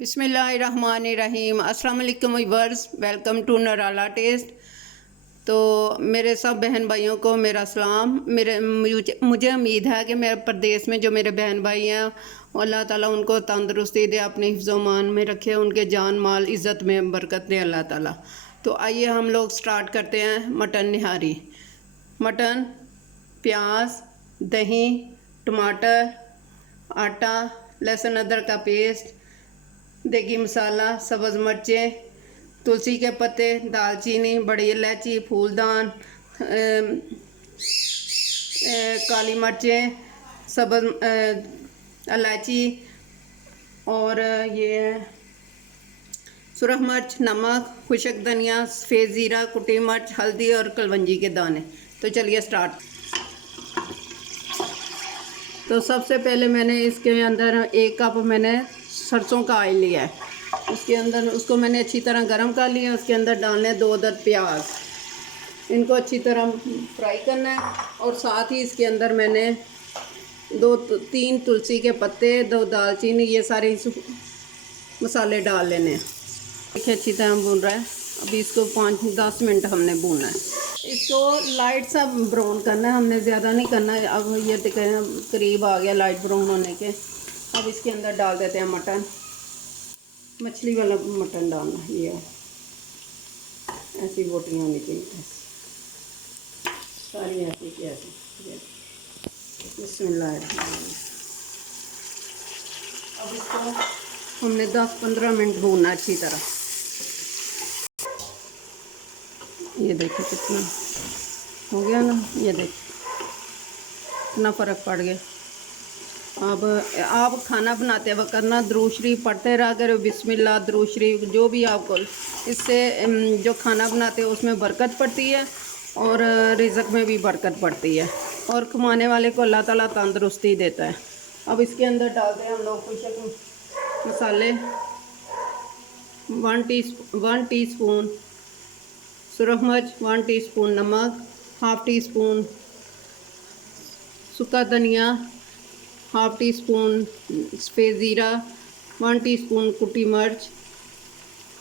बिस्मिल्लाहिर्रहमानिर्रहीम। अस्सलाम वालेकुम व्यूअर्स, वेलकम टू नराला टेस्ट। तो मेरे सब बहन भाइयों को मेरा सलाम। मुझे उम्मीद है कि मेरे प्रदेश में जो मेरे बहन भाई हैं, अल्लाह ताला उनको तंदुरुस्ती दे, अपने हिफ्ज़-ओ-मान में रखे, उनके जान माल इज़्ज़त में बरकत दे अल्लाह ताला। तो आइए हम लोग स्टार्ट करते हैं मटन निहारी। मटन, प्याज, दही, टमाटर, आटा, लहसुन अदरक का पेस्ट, देगी मसाला, सब्ज़ मिर्चें, तुलसी के पत्ते, दालचीनी, बड़ी इलायची, फूलदान, काली मिर्चें, सब्ज़ इलायची और ये सुरख मिर्च, नमक, खुशक धनिया, सफ़ेद ज़ीरा, कुटी मिर्च, हल्दी और कलवंजी के दाने। तो चलिए स्टार्ट। तो सबसे पहले मैंने इसके अंदर 1 कप मैंने सरसों का ऑयल लिया है। उसके अंदर उसको मैंने अच्छी तरह गरम कर लिया। उसके अंदर डालने 2 अदद प्याज, इनको अच्छी तरह फ्राई करना है। और साथ ही इसके अंदर मैंने 3 तुलसी के पत्ते, 2 दालचीनी, ये सारे मसाले डाल लेने हैं। देखिए अच्छी तरह भून रहा है। अभी इसको 5-10 मिनट हमने भूनना है। इसको लाइट सा ब्राउन करना है, हमने ज़्यादा नहीं करना है। अब ये करीब आ गया लाइट ब्राउन होने के। अब इसके अंदर डाल देते हैं मटन। मछली वाला मटन डालना, ये ऐसी बोटियाँ होनी चाहिए, सारी ऐसी की ऐसी। बिस्मिल्लाह। अब इसको हमने 10-15 मिनट भूनना अच्छी तरह। ये देखिए कितना हो गया ना, ये देखिए कितना फ़र्क पड़ गया। अब आप खाना बनाते वक्त ना दुरूद शरीफ पढ़ते रहा करो, बिस्मिल्लाह, दुरूद शरीफ, जो भी आपको, इससे जो खाना बनाते हो उसमें बरकत पड़ती है और रिज़्क़ में भी बरकत पड़ती है और कमाने वाले को अल्लाह ताला तंदुरुस्ती देता है। अब इसके अंदर डालते हैं हम लोग कुछ मसाले। 1 टीस्पून सुरख मिर्च, 1 टीस्पून नमक, हाफ़ टी स्पून सूखा धनिया, हाफ़ टी स्पून सफ़ेद ज़ीरा, 1 टीस्पून कुटी मिर्च,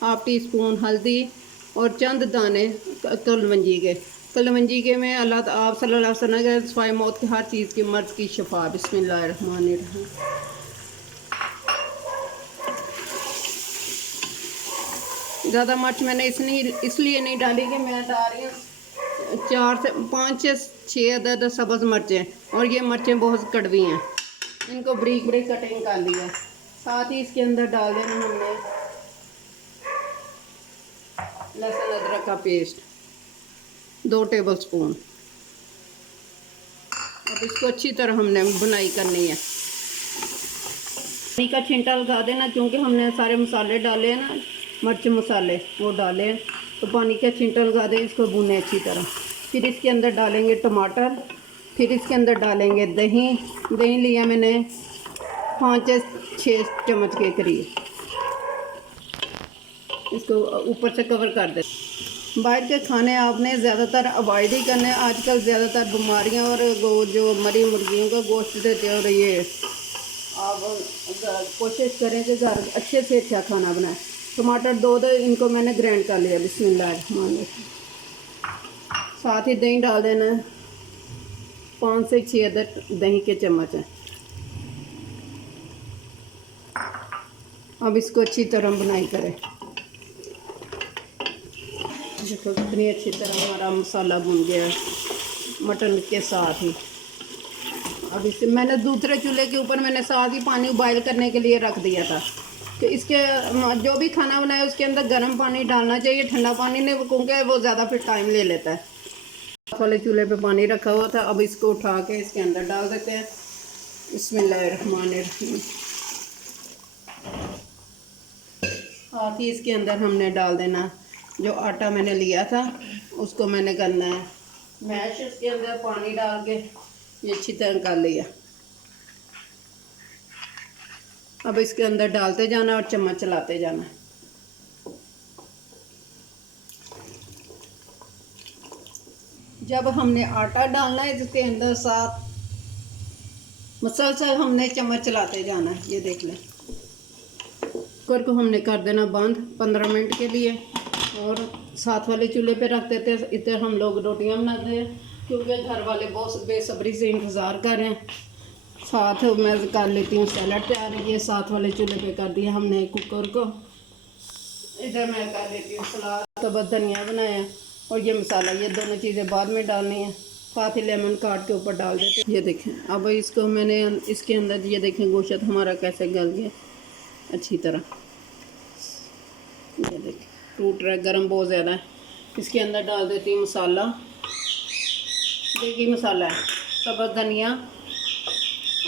हाफ़ टी स्पून हल्दी और चंद दाने कलवंजी के में अल्लाह आप सल्लल्लाहु अलैहि वसल्लम के सफाई मौत की हर चीज़ की मर्ज़ की शफा। बिस्मिल्लाहिर्रहमानिर्रहीम। ज़्यादा मिर्च मैंने इसलिए नहीं डाली कि मैं डाल रही हूँ 4 से 5 से 6 अदद सब्ज़ मिर्चें, और ये मिर्चें बहुत कड़वी हैं। इनको बारीक बारीक कटिंग कर लिया। साथ ही इसके अंदर डाल देना हमने लहसुन अदरक का पेस्ट 2 टेबलस्पून। अब इसको अच्छी तरह हमने बुनाई करनी है। पानी का छींटा लगा देना, क्योंकि हमने सारे मसाले डाले हैं ना, मिर्च मसाले वो डाले हैं, तो पानी का छींटा लगा दें। इसको भुने अच्छी तरह। फिर इसके अंदर डालेंगे टमाटर, फिर इसके अंदर डालेंगे दही लिया मैंने 5 से 6 चम्मच के करीब। इसको ऊपर से कवर कर दे। बाहर के खाने आपने ज़्यादातर अवॉइड ही करने। आजकल ज़्यादातर बीमारियां और जो मरी मुर्गियों का गोश्त देते हैं, और ये आप कोशिश करें कि घर अच्छे से अच्छा खाना बनाएं। टमाटर 2 इनको मैंने ग्राइंड कर लिया। बिस्मिल्लाह। साथ ही दही डाल देना, 5 से 6 अदद दही के चम्मच हैं। अब इसको अच्छी तरह बुनाई करें। देखो कितनी अच्छी तरह हमारा मसाला भुन गया मटन के साथ ही। अब इसे मैंने दूसरे चूल्हे के ऊपर मैंने साथ ही पानी बॉयल करने के लिए रख दिया था। तो इसके जो भी खाना बनाए उसके अंदर गर्म पानी डालना चाहिए, ठंडा पानी नहीं, क्योंकि वो ज़्यादा फिर टाइम ले लेता है। वाले चूल्हे पे पानी रखा हुआ था। अब इसको उठा के इसके अंदर डाल देते हैं। बिस्मिल्लाहिर्रहमानिर्रहीम। साथ ही इसके अंदर हमने डाल देना जो आटा मैंने लिया था, उसको मैंने करना है मैश। इसके अंदर पानी डाल के ये अच्छी तरह कर लिया। अब इसके अंदर डालते जाना और चम्मच चलाते जाना। जब हमने आटा डालना है इसके अंदर साथ मसलसल हमने चम्मच चलाते जाना है। ये देख लें। कुकर को हमने कर देना बंद 15 मिनट के लिए और साथ वाले चूल्हे पे रख देते हैं। इधर हम लोग रोटियां बनाते हैं क्योंकि घर वाले बहुत बेसब्री से इंतज़ार कर रहे हैं। साथ मैं कर लेती हूँ सैलड तैयार। ये साथ वाले चूल्हे पे कर दिया हमने कुकर को। इधर मैं कर लेती हूँ सलाद, तो बस धनिया बनाया और ये मसाला, ये दोनों चीज़ें बाद में डालनी है। साथ ही लेमन काट के ऊपर डाल देते हैं। ये देखें, अब इसको मैंने इसके अंदर ये देखें गोश्त हमारा कैसे गल गया अच्छी तरह। ये देखें टूट रहा है, गर्म बहुत ज़्यादा है। इसके अंदर डाल देती हूँ मसाला, देगी मसाला है, सब्ज़ धनिया,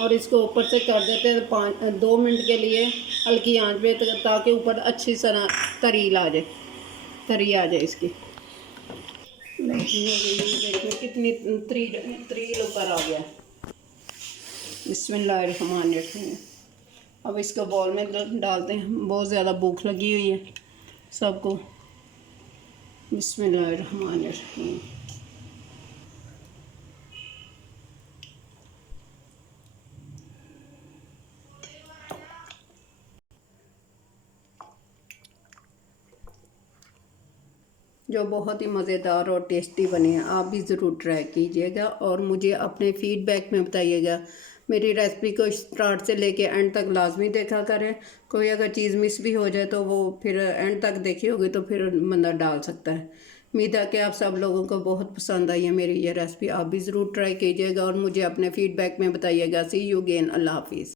और इसको ऊपर से कर देते हैं 2 मिनट के लिए हल्की आंच पे, ताकि ऊपर अच्छी तरह तरी आ जाए इसकी। देखिए कितनी तरील ऊपर आ गया। बिस्मिल्लाहिर्रहमानिर्रहीम। अब इसको बॉल में डालते हैं। बहुत ज़्यादा भूख लगी हुई है सबको। बिस्मिल्लाहिर्रहमानिर्रहीम। जो बहुत ही मज़ेदार और टेस्टी बनी है। आप भी ज़रूर ट्राई कीजिएगा और मुझे अपने फीडबैक में बताइएगा। मेरी रेसिपी को स्टार्ट से लेके एंड तक लाजमी देखा करें। कोई अगर चीज़ मिस भी हो जाए तो वो फिर एंड तक देखी होगी तो फिर बंदा डाल सकता है। उम्मीद है कि आप सब लोगों को बहुत पसंद आई है मेरी ये रेसिपी। आप भी ज़रूर ट्राई कीजिएगा और मुझे अपने फीडबैक में बताइएगा। सी यू अगेन। अल्लाह हाफिज़।